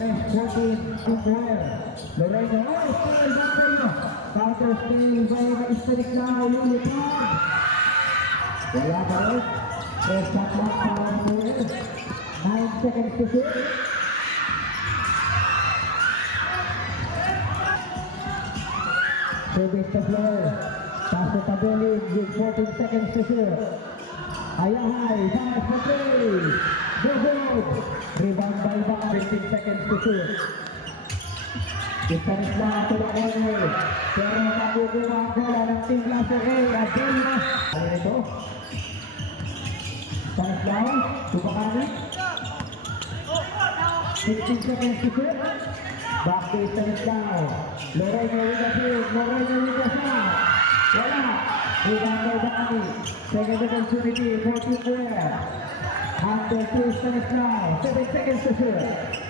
Fresh 14, Square. Lorena, oh, still back to you. Counter steal by Hispanic now, Lilipad. Wala pa rin. Fresh shot back para Square. 9 seconds to shoot. Service to Fleur. Pass to Tabeling with 14 seconds to shoot. Ayahay, pass to three. Go good. Rebound by Bang, 15 seconds to shoot. Hispanic lang to the corner. Pero makukuha ang bola ng Team Laser A. Adelma. Ano ito? Hispanic lang. Tupakanin. 15 seconds to shoot. Back to Hispanic lang. Lorena with the field. Lorena with the shot. Wala. Rebound by Bang. Second opportunity. 14 there. After 2 Hispanic lang. 7 seconds to shoot.